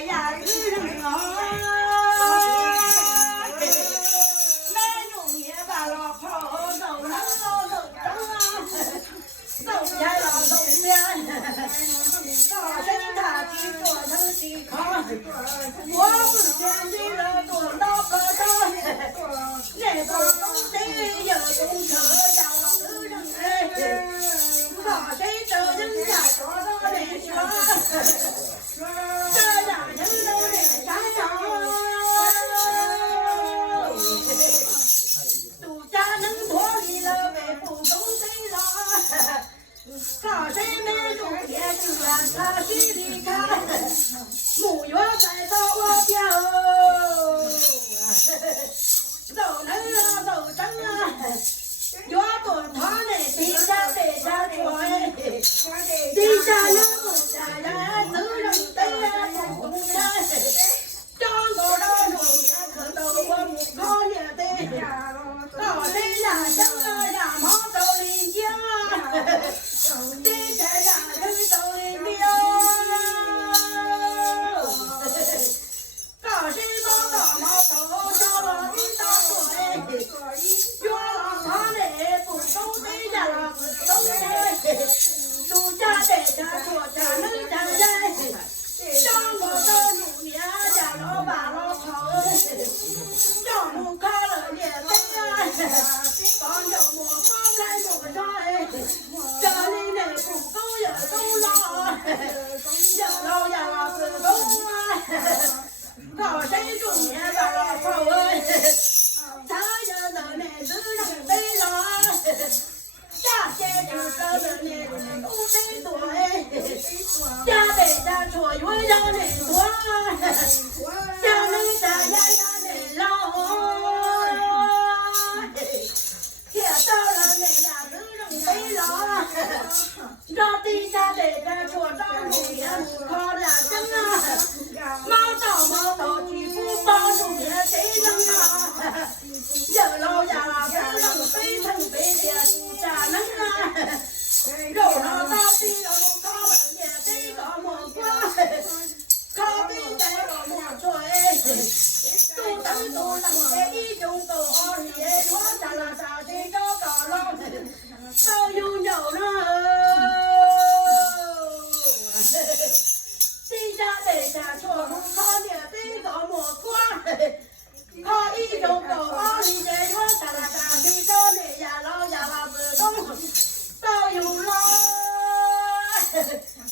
呀个人啊，那种也把老婆走了走走走呀老走呀，早晨他去做成鸡康，我不见你了多老个头，那个东西有公车呀个人哎，把谁走人家多少人说。这俩人都脸上上，杜家能脱离了被不公谁了？靠谁没住也就让他去离开，木月在走我表，走人了走真啊，越多他那地下地下错哎，地下人不下人走人得呀不公人，长高了路也可走我不考也得，到谁呀想啊呀毛走人家，地下呀人走人了，到谁毛走少了一大堆，越了他那不走地下了不走人。杜家在家做家能家人，长高的路年家老爸老跑，丈母考了也得呀，帮着我帮来多少家里那不够也都老，要老呀不够啊，靠谁种也把老跑他也能那只能得了。家家就搞得那都得多哎，家得家错越要那多，家能家呀呀那老，铁到了那呀子人得了，让地下得家错长路也不靠了真啊，毛到举不帮助也谁能啊？有老呀子人非成非的。家能啊，肉上大地肉烤了也得个木瓜，烤饼带个木锤，都等都等这一种够好也说咱了啥的找个老都有肉了，地下得下错不烤的得个木瓜。靠一种狗好你这说咱了啥的找那呀老家了不懂，都有了，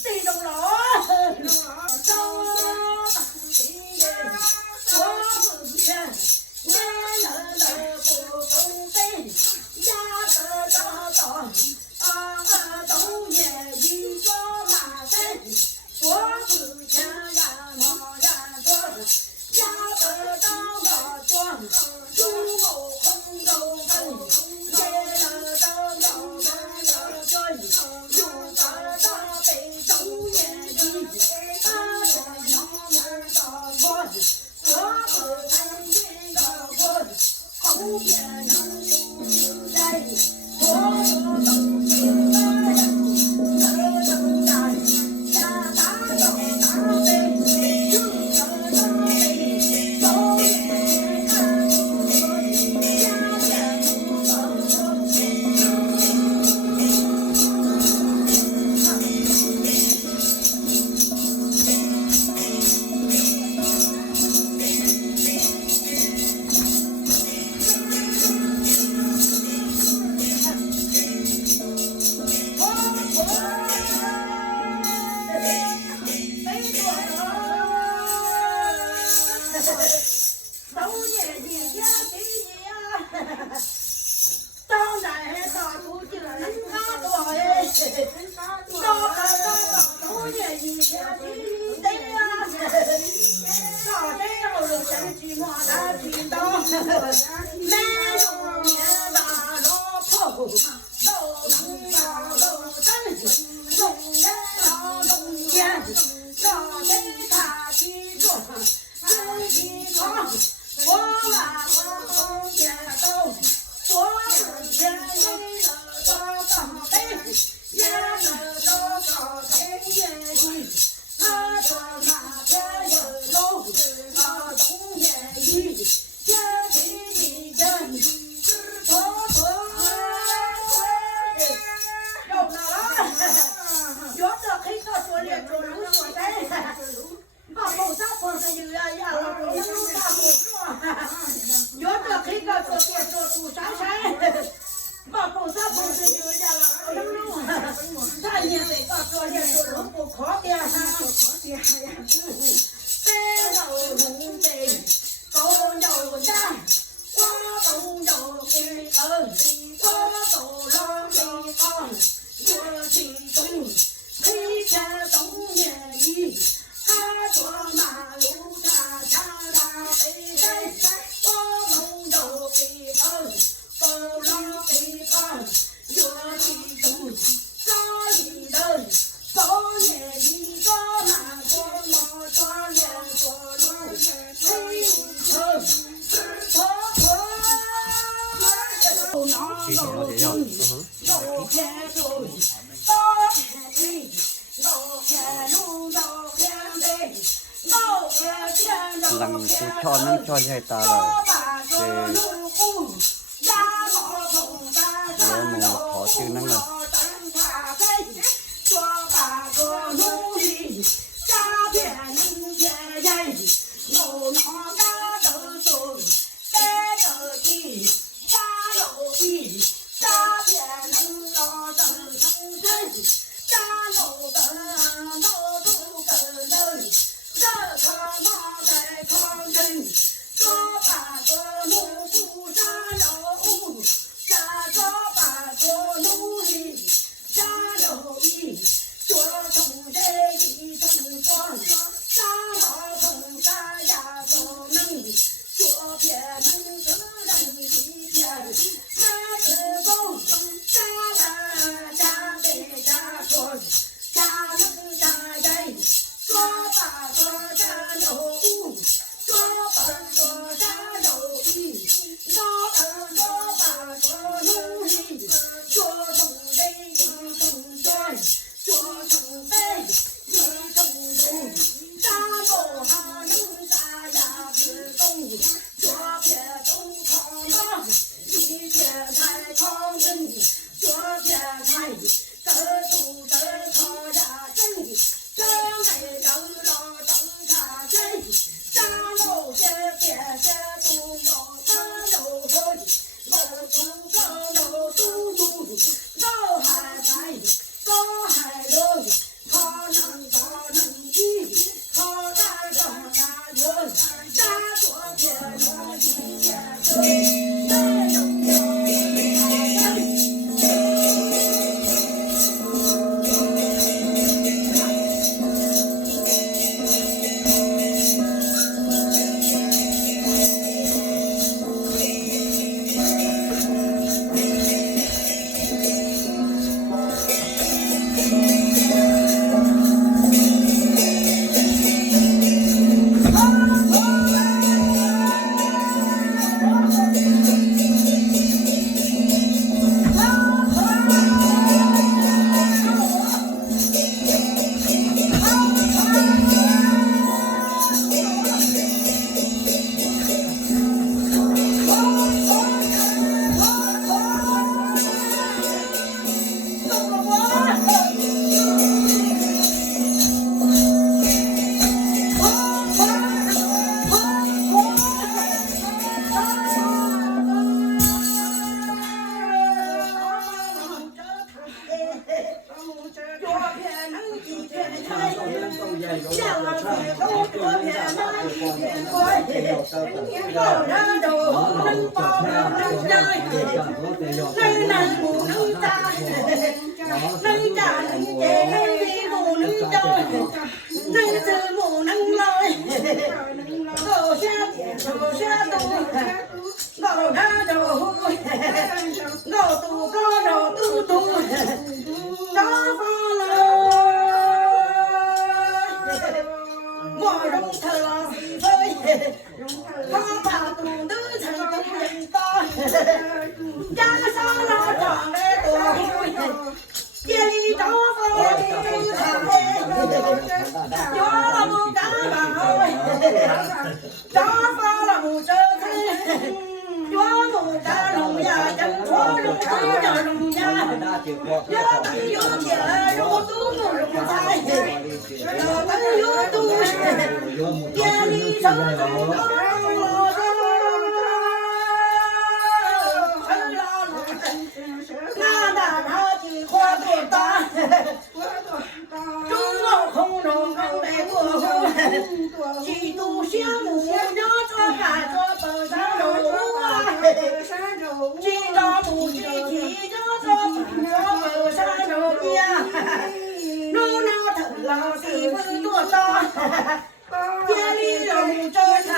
这种老找我不见，年了不公平，呀得找冬夜一说马身，我不想让毛然说，呀得找我说，如我空都分，也得找有个大北中年的，他说要门找我，我不曾见到过，后边能有在，我说东北大人，能在，呀大走大北，就走大北，走也看不顺，家家不走他说那边有是有呀呀，老头能大不说，有这这个做做做做啥啥，把菩萨不是有呀了，能弄，咱也得个做点做龙不可别哈，白头龙背高腰山，花头腰给头，花头浪给头，我心中黑天冬夜里。他说马路他大北山，我梦有北方，高浪北方，有其中早一人，早年一个马做马做脸做路，黑一层是婆婆，谢谢老姐姐。有天中，早天地，有天路有天北。lần chú cho nó cho dây ta là để một họ chữ năng là Hãy subscribe cho kênh Ghiền Mì Gõ để không bỏ lỡ 一声那他的花多大？中国空中更得过后，几度项目让这干这本山州啊，几张母鸡提着这本山州呀，弄那头老地方多大？夜里笼着它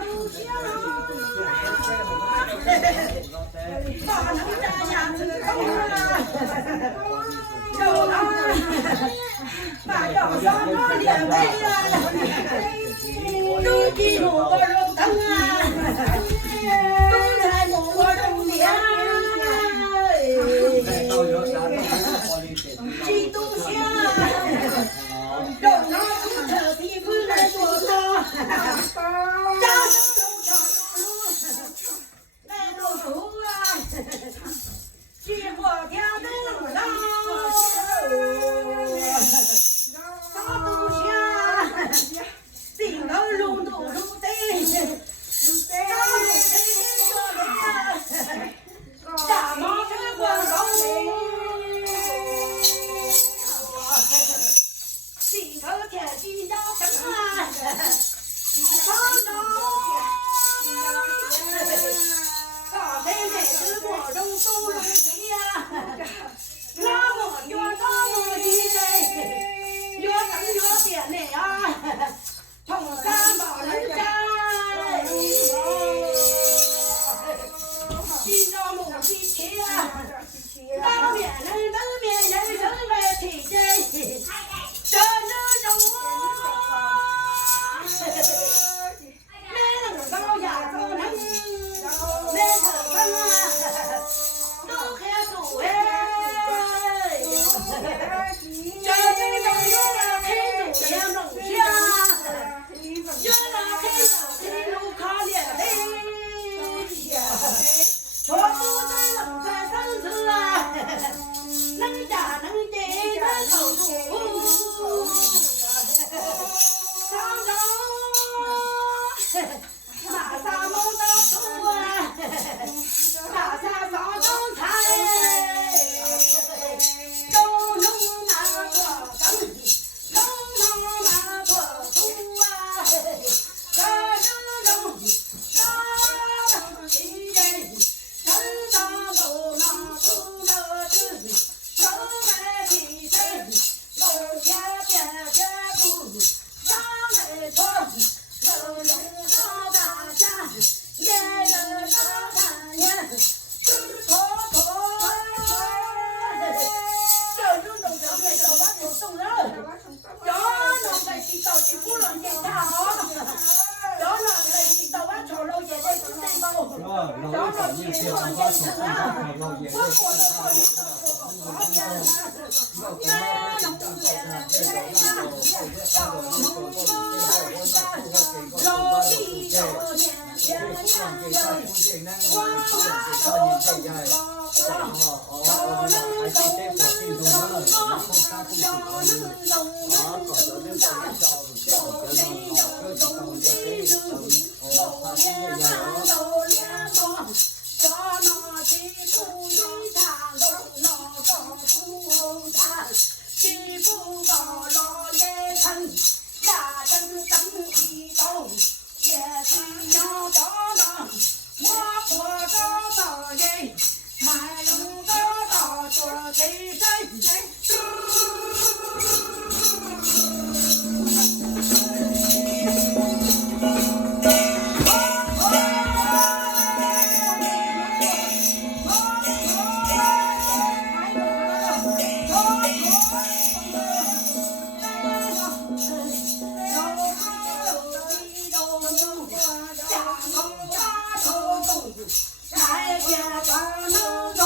不下，把能家呀子够啊，够了，把腰上那脸背呀，都记住我肉疼啊，都在我肉脸，激动下。让那不特地不来做到，加上肉条肉，来做熟啊，起火天灯笼，啥都下，顶头肉都肉得，大肉得做大马车光高。地头天气要等啊，上高，大太太是我中都是谁呀？那么越大么的嘞，越等越点嘞啊，从三宝人山，今朝母亲节啊，当面人生来提见。这种啊，没能高呀，都能没成功啊，都开走哎。这种有了开走也弄下，有了开走的路卡脸嘞，全部在冷在上次啊，能家能给的头度。马上梦到出啊，马上找到菜，都弄那个灯，弄那个猪啊，这种大灯的人，身上都拿出了纸，手来提针，楼下别不上来穿。有人到大家，也有到大年，就是婆婆。这种东西没有完全动人，要能在洗澡去不论检查，要能在洗澡完全了解的是什么，要能去不论检查，我过得好日子过好年，也能不见了天下，要能老李有年前人，花花都是老光，要能走能走光，要能走能走干，有没有种的树，有脸看有脸光，叫那几不一场都闹到出产，几不搞老爷城。呀，真等一动，也需要找到我国找到人，才能找到做给真。来别不能动。